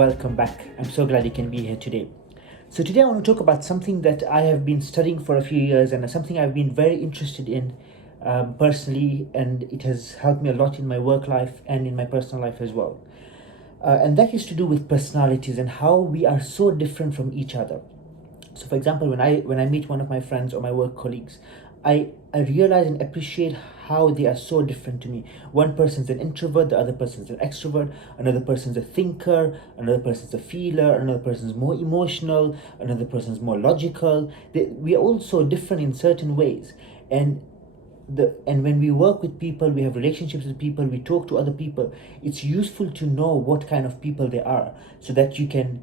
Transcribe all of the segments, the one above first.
welcome back. I'm so glad you can be here today. So, today I want to talk about something that I have been studying for a few years and something I've been very interested in personally, and it has helped me a lot in my work life and in my personal life as well. And that is to do with personalities and how we are so different from each other. So, for example, when I meet one of my friends or my work colleagues, I realize and appreciate how they are so different to me. One person's an introvert, the other person's an extrovert, another person's a thinker, another person's a feeler, another person's more emotional, another person's more logical. We are all so different in certain ways. And when we work with people, we have relationships with people, we talk to other people, it's useful to know what kind of people they are, so that you can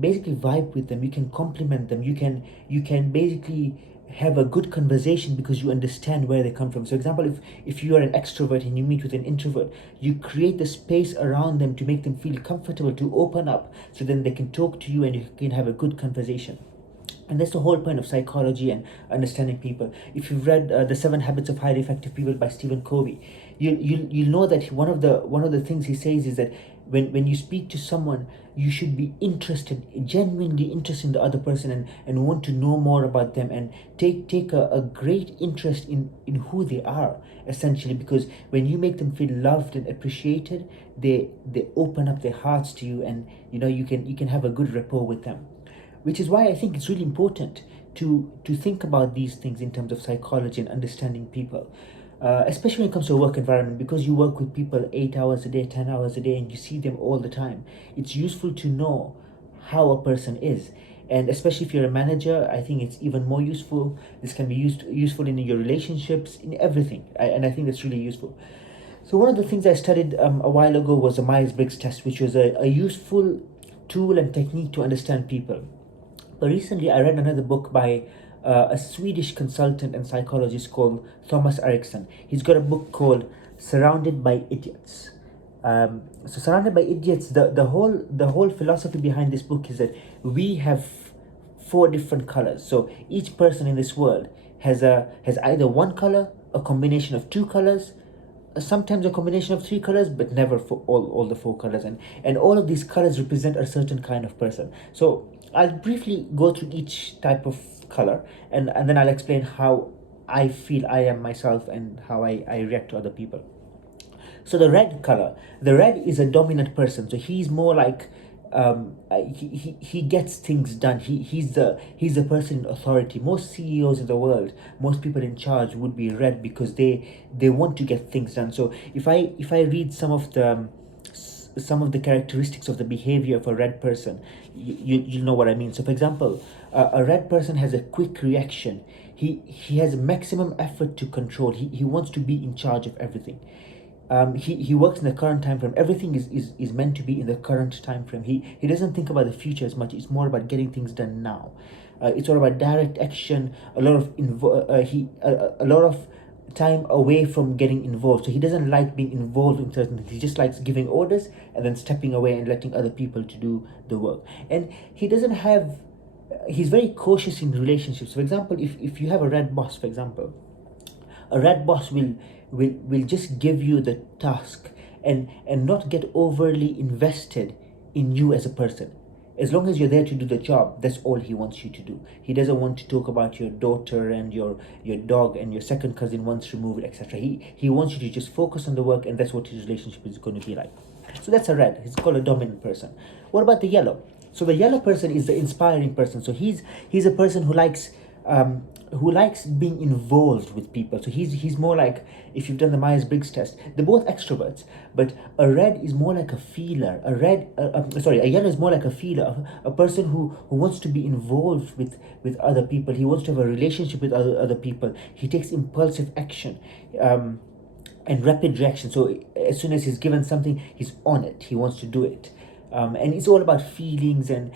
basically vibe with them, you can compliment them, you can basically have a good conversation because you understand where they come from. So example, if you are an extrovert and you meet with an introvert, you create the space around them to make them feel comfortable, to open up, so then they can talk to you and you can have a good conversation. And that's the whole point of psychology and understanding people. If you've read The 7 Habits of Highly Effective People by Stephen Covey, you know that one of the things he says is that when you speak to someone, you should be interested, genuinely interested in the other person, and want to know more about them, and take a great interest in who they are, essentially, because when you make them feel loved and appreciated, they open up their hearts to you, and you can have a good rapport with them, which is why I think it's really important to think about these things in terms of psychology and understanding people, especially when it comes to a work environment, because you work with people 8 hours a day, 10 hours a day, and you see them all the time. It's useful to know how a person is, and especially if you're a manager, I think it's even more useful. This can be useful in your relationships, in everything, and I think that's really useful. So one of the things I studied a while ago was the Myers-Briggs test, which was a useful tool and technique to understand people. But recently, I read another book by a Swedish consultant and psychologist called Thomas Erickson. He's got a book called Surrounded by Idiots. So, Surrounded by Idiots, the whole philosophy behind this book is that we have four different colors. So each person in this world has either one color, a combination of two colors, sometimes a combination of three colors, but never for all the four colors, and all of these colors represent a certain kind of person. So I'll briefly go through each type of color, and then I'll explain how I feel I am myself and how I react to other people. So the red is a dominant person. So he's more like, he gets things done. He's the person in authority. Most CEOs in the world, most people in charge would be red because they want to get things done. So if I read some of the characteristics of the behavior of a red person, you'll know what I mean. So for example, a red person has a quick reaction. He has maximum effort to control. He wants to be in charge of everything. He works in the current time frame. Everything is meant to be in the current time frame. He doesn't think about the future as much. It's more about getting things done now. It's all about direct action. A lot of time away from getting involved. So he doesn't like being involved in certain things. He just likes giving orders and then stepping away and letting other people to do the work. And he doesn't have. He's very cautious in relationships. For example, if you have a red boss, for example, a red boss will just give you the task and not get overly invested in you as a person. As long as you're there to do the job, that's all he wants you to do. He doesn't want to talk about your daughter and your dog and your second cousin once removed, etc. He wants you to just focus on the work, and that's what his relationship is going to be like. So that's a red. He's called a dominant person. What about the yellow? So the yellow person is the inspiring person. So he's a person who likes being involved with people. So he's more like, if you've done the Myers-Briggs test, they're both extroverts, but a red is more like a feeler. A yellow is more like a feeler, a person who wants to be involved with other people. He wants to have a relationship with other people. He takes impulsive action. And rapid reaction. So as soon as he's given something, he's on it. He wants to do it. And it's all about feelings and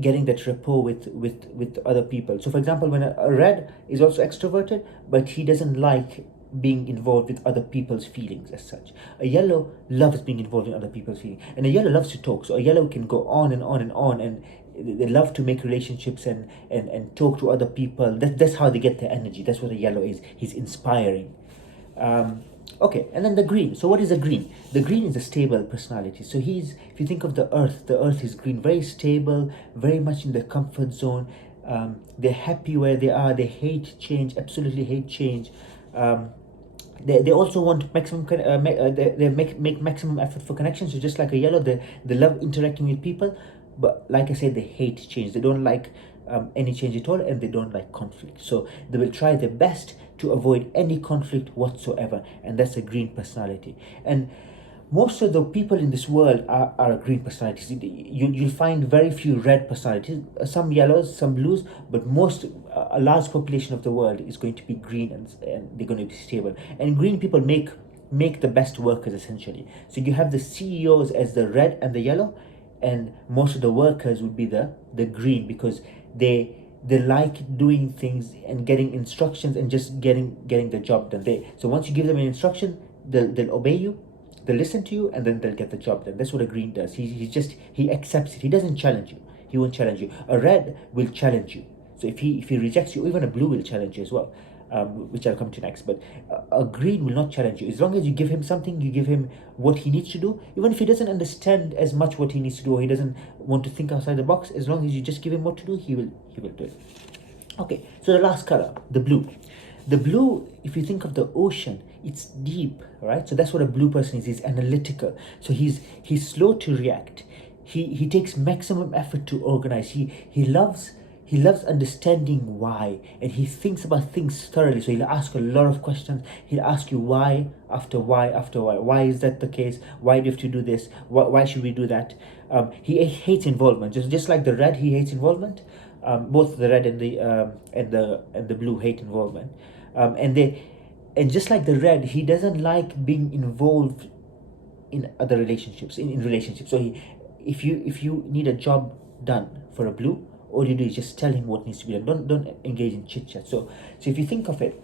getting that rapport with other people. So for example, when a red is also extroverted, but he doesn't like being involved with other people's feelings as such. A yellow loves being involved in other people's feelings, and a yellow loves to talk. So a yellow can go on and on and on, and they love to make relationships and talk to other people. That's how they get their energy. That's what a yellow is. He's inspiring. Okay, and then the green. So what is the green? The green is a stable personality. So if you think of the earth is green, very stable, very much in the comfort zone. They're happy where they are. They hate change, absolutely hate change. Um, they also want maximum they make maximum effort for connection. So just like a yellow, they love interacting with people, but like I said, they hate change. They don't like any change at all, and they don't like conflict. So they will try their best to avoid any conflict whatsoever, and that's a green personality. And most of the people in this world are green personalities. You'll find very few red personalities, some yellows, some blues, but a large population of the world is going to be green, and they're going to be stable. And green people make the best workers, essentially. So you have the CEOs as the red and the yellow, and most of the workers would be the green, because they like doing things and getting instructions and just getting the job done. So once you give them an instruction, they'll obey you, they'll listen to you, and then they'll get the job done. That's what a green does. He accepts it. He doesn't challenge you. He won't challenge you. A red will challenge you. So if he rejects you, even a blue will challenge you as well, which I'll come to next. But a green will not challenge you. As long as you give him something, you give him what he needs to do, even if he doesn't understand as much what he needs to do, or he doesn't want to think outside the box, as long as you just give him what to do, he will do it. Okay, so the last color, the blue. The blue, if you think of the ocean, it's deep, right? So that's what a blue person is. He's analytical. So he's slow to react. He takes maximum effort to organize. He loves understanding why, and he thinks about things thoroughly. So he'll ask a lot of questions. He'll ask you why after why after why. Why is that the case? Why do you have to do this? Why should we do that? He hates involvement. Just like the red, he hates involvement. Both the red and the blue hate involvement. And just like the red, he doesn't like being involved in other relationships, in relationships. So if you need a job done for a blue, all you do is just tell him what needs to be done. Don't engage in chit chat. So if you think of it,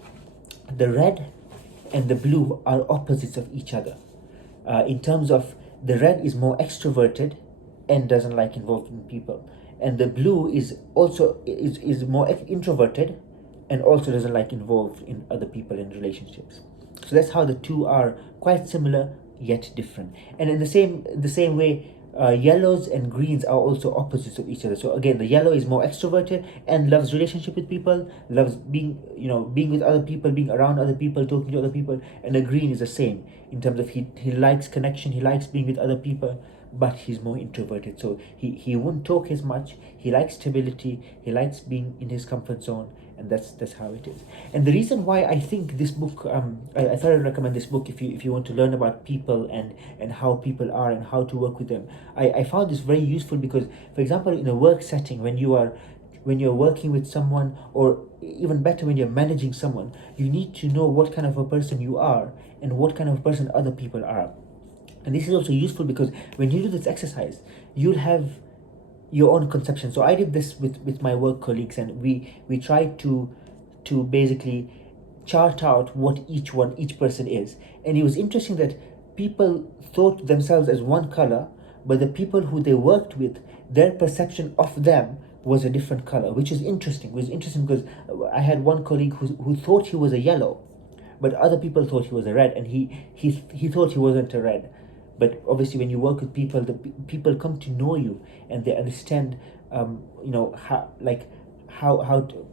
the red and the blue are opposites of each other. In terms of, the red is more extroverted and doesn't like involving people, and the blue is also is more introverted and also doesn't like involved in other people in relationships. So that's how the two are quite similar yet different. And in the same way, yellows and greens are also opposites of each other. So again, the yellow is more extroverted and loves relationship with people, loves being with other people, being around other people, talking to other people. And the green is the same in terms of, he likes connection, he likes being with other people, but he's more introverted. So he won't talk as much. He likes stability. He likes being in his comfort zone, and that's how it is. And the reason why I think this book, I thought I'd recommend this book if you want to learn about people and how people are and how to work with them. I found this very useful because, for example, in a work setting, when you're working with someone, or even better, when you're managing someone, you need to know what kind of a person you are and what kind of person other people are. And this is also useful because when you do this exercise, you'll have your own conception. So I did this with my work colleagues, and we tried to basically chart out what each person is. And it was interesting that people thought themselves as one color, but the people who they worked with, their perception of them was a different color, which is interesting. It was interesting because I had one colleague who thought he was a yellow, but other people thought he was a red, and he thought he wasn't a red. But obviously, when you work with people, the people come to know you, and they understand,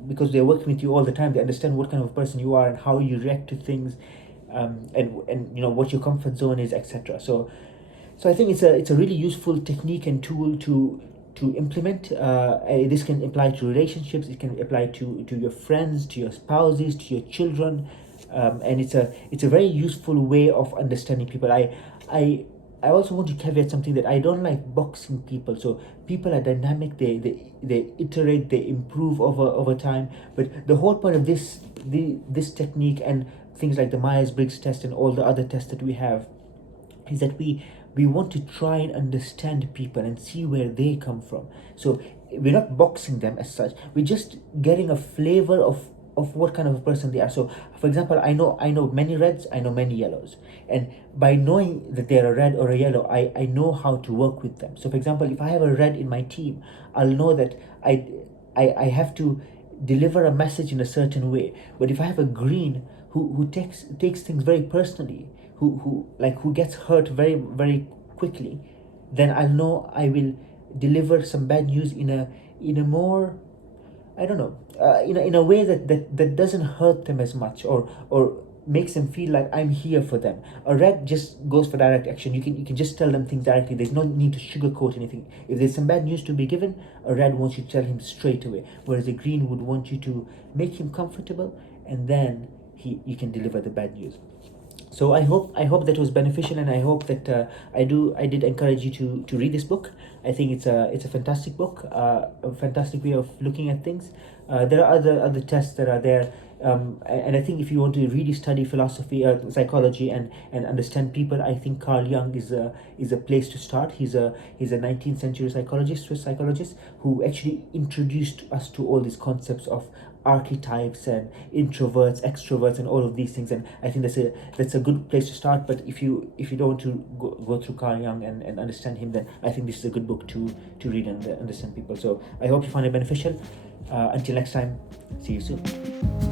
because they're working with you all the time. They understand what kind of person you are and how you react to things, and what your comfort zone is, etc. So I think it's a really useful technique and tool to implement. This can apply to relationships. It can apply to your friends, to your spouses, to your children, and it's a very useful way of understanding people. I also want to caveat something, that I don't like boxing people. So people are dynamic. They iterate. They improve over time. But the whole point of this technique and things like the Myers-Briggs test and all the other tests that we have is that we want to try and understand people and see where they come from. So we're not boxing them as such. We're just getting a flavor of what kind of a person they are. So for example, I know many reds, I know many yellows, and by knowing that they're a red or a yellow, I know how to work with them. So for example, if I have a red in my team, I'll know that I have to deliver a message in a certain way. But if I have a green who takes things very personally, who gets hurt very very quickly, then I'll know I will deliver some bad news in a more, I don't know, in a way that doesn't hurt them as much, or makes them feel like I'm here for them. A red just goes for direct action. You can just tell them things directly. There's no need to sugarcoat anything. If there's some bad news to be given, a red wants you to tell him straight away, whereas a green would want you to make him comfortable, and then you can deliver the bad news. So I hope that was beneficial, and I hope that I did encourage you to read this book. I think it's a fantastic book, a fantastic way of looking at things. There are other tests that are there, and I think if you want to really study philosophy, psychology, and understand people, I think Carl Jung is a place to start. He's a 19th century psychologist, Swiss psychologist, who actually introduced us to all these concepts of archetypes and introverts, extroverts, and all of these things. And I think that's a good place to start. But if you don't want to go through Carl Jung and understand him, then I think this is a good book to read and understand people. So I hope you find it beneficial. Until next time, see you soon.